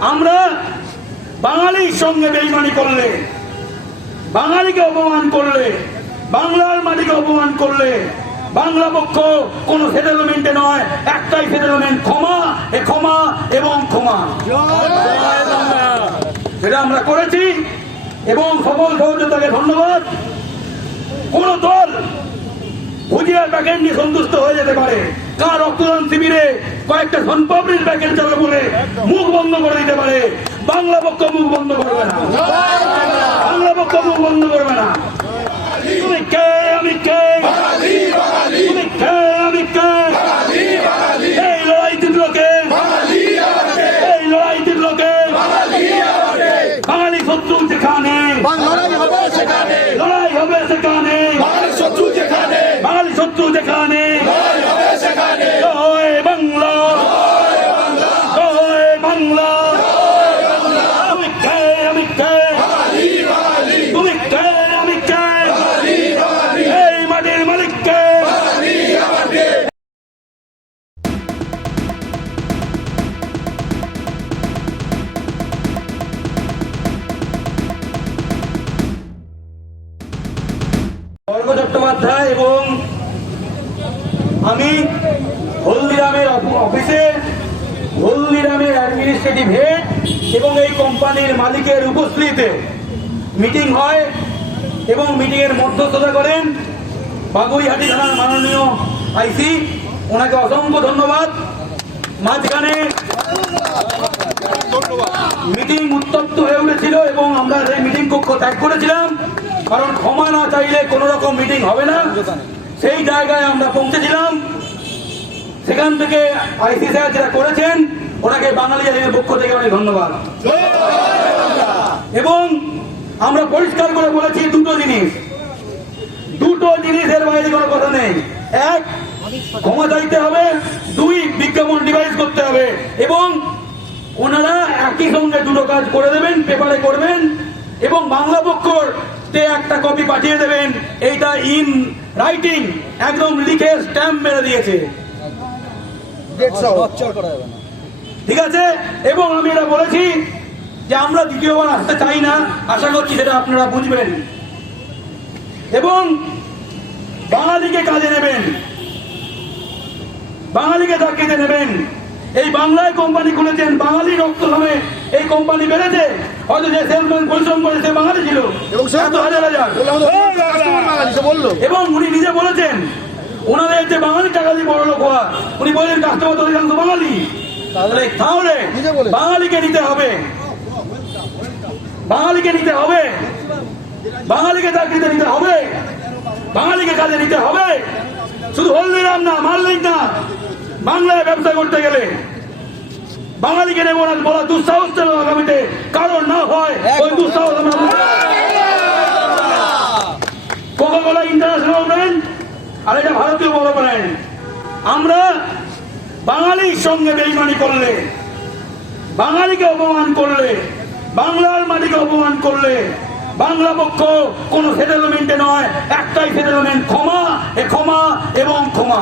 আমরা বাঙালির সঙ্গে বেইমানি করলে, বাঙালিকে অপমান করলে, বাংলার মাটিকে অপমান করলে, বাংলা পক্ষ কোন সেটেলমেন্টে নয়, একটাই সেটেলমেন্ট ক্ষমা, এ ক্ষমা এবং ক্ষমা। সেটা আমরা করেছি, এবং সকল সহযোগিতাকে ধন্যবাদ। কোন দল ভুজিয়ার প্যাকেট নিয়ে সন্তুষ্ট হয়ে যেতে পারে। কার রক্তদান শিবিরে কয়েকটা সনপাবলির প্যাকেট যাবে বলে মুখ বন্ধ করে দিতে পারে? বাংলা পক্ষ মুখ বন্ধ করবে না। বাংলা পক্ষ মুখ বন্ধ করবে না। কে? চট্টোপাধ্যায় এবং আমি হলদিরামের অফিসে হলদিরামের অ্যাডমিনিস্ট্রেটিভ হেড এবং এই কোম্পানির মালিকের উপস্থিতিতে মিটিং হয় এবং মিটিংয়ের মধ্যস্থতা করেন বাগুইহাটি থানার মাননীয় আইসি। ওনাকে অসংখ্য ধন্যবাদ। মাঝখানে মিটিং উত্তপ্ত হয়ে উঠেছিল এবং আমরা সেই মিটিং কক্ষ ত্যাগ করেছিলাম। কারণ ক্ষমা না চাইলে কোনো রকম মিটিং হবে না। সেই জায়গায় আমরা পৌঁছেছিলাম। সেখান থেকে আইসি স্যার যেটা করেছেন, ওনাকে বাঙালি জাতির পক্ষ থেকে অনেক ধন্যবাদ। এবং আমরা পরিষ্কার করে বলেছি দুটো জিনিস। দুটো জিনিসের বাইরে কোনো কথা নেই। এক, ক্ষমা চাইতে হবে। দুই, বিজ্ঞাপন ডিভাইস করতে হবে। এবং ওনারা একই সঙ্গে দুটো কাজ করে দেবেন পেপারে করবেন। এবং বাংলা পক্ষর তে একটা কপি পাঠিয়ে দেবেন। এইটা ইন রাইটিং একদম লিখে স্ট্যাম্প মেরে দিয়েছে। ঠিক আছে? এবং আমি এটা বলেছি যে আমরা দ্বিতীয়বার আসতে চাই না। আশা করছি সেটা আপনারা বুঝবেন। এবং বাঙালিকে কাজে নেবেন। বাঙালিকে চাকরিতে নেবেন। এই বাংলায় কোম্পানি খুলেছেন বাঙালি রক্ত নামে এই কোম্পানি বেড়েছে। হয়তো যে সেলসম্যান পরিশ্রম করে সে বাঙালি ছিল। এবং সে হাজার হাজার। বলল এবং উনি নিজে বলেছেন ওনাদের যে বাঙালি টাকা দিয়ে বড় লোক হওয়া উনি বলেন কাস্টমার অধিকাংশ বাঙালি। তাহলে তাহলে বাঙালিকে নিতে হবে। বাঙালিকে নিতে হবে। বাঙালিকে চাকরিতে নিতে হবে। বাঙালিকে কাজে নিতে হবে। শুধু হলদিরাম না মাল্লিক না বাংলায় ব্যবসা করতে গেলে বাঙালিকে নেব না বলা দুঃসাহস ছিল আগামীতে কারণ না হয় ওই দুঃসাহস আমরা কোকাকোলা ইন্টারন্যাশনাল ব্র্যান্ড আর এটা ভারতীয় বড় ব্র্যান্ড। আমরা বাঙালির সঙ্গে বেইমানি করলে বাঙালিকে অপমান করলে বাংলার মাটিকে অপমান করলে বাংলা পক্ষ কোন সেটেলমেন্টে নয় একটাই সেটেলমেন্ট ক্ষমা এ ক্ষমা এবং ক্ষমা।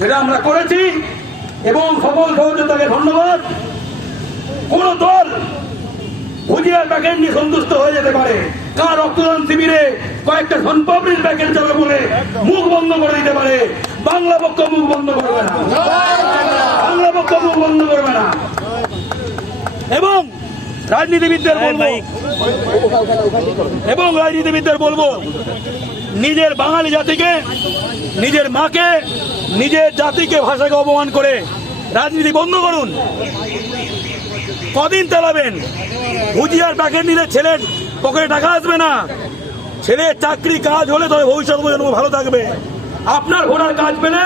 সেটা আমরা করেছি। এবং সকল সহযোগিতাকে ধন্যবাদ। কোন দল ভুজিয়ার প্যাকেট নিয়ে সন্তুষ্ট হয়ে যেতে পারে। কার রক্তদান শিবিরে কয়েকটা সনপাবলির প্যাকেট যাবে বলে মুখ বন্ধ করে দিতে পারে? বাংলা পক্ষ মুখ বন্ধ করবে না। বাংলা পক্ষ মুখ বন্ধ করবে না। এবং রাজনীতিবিদদের বলব এবং রাজনীতিবিদদের বলব নিজের বাঙালি জাতিকে নিজের মাকে নিজের জাতিকে ভাষাকে অপমান করে রাজনীতি বন্ধ করুন। কদিন চালাবেন? ভুজিয়ার প্যাকেট নিলে ছেলের পকেটে টাকা আসবে না। ছেলের চাকরি কাজ হলে তবে ভবিষ্যৎ প্রজন্ম ভালো থাকবে। আপনার ঘোড়ার কাজ পেলে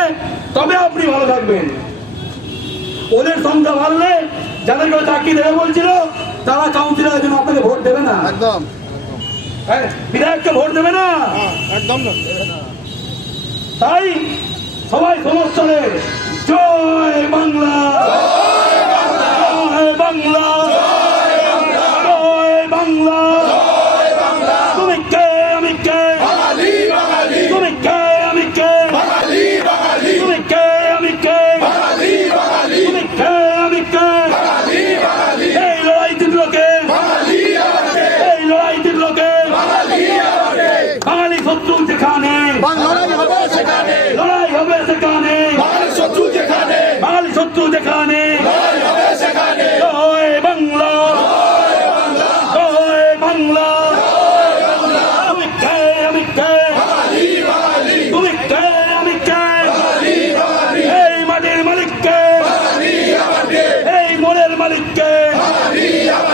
তবে আপনি ভালো থাকবেন। ওদের সংখ্যা বাড়লে যাদেরকে ওরা চাকরি দেবে বলছিল তারা কাউন্সিলরের জন্য আপনাকে ভোট দেবে না। একদম। হ্যাঁ, বিধায়ককে ভোট দেবে না। একদম না। তাই সবাই সমস্যা জয় বাংলা। জয় বাংলা। জয় হবে সেখানে। Palenque. María,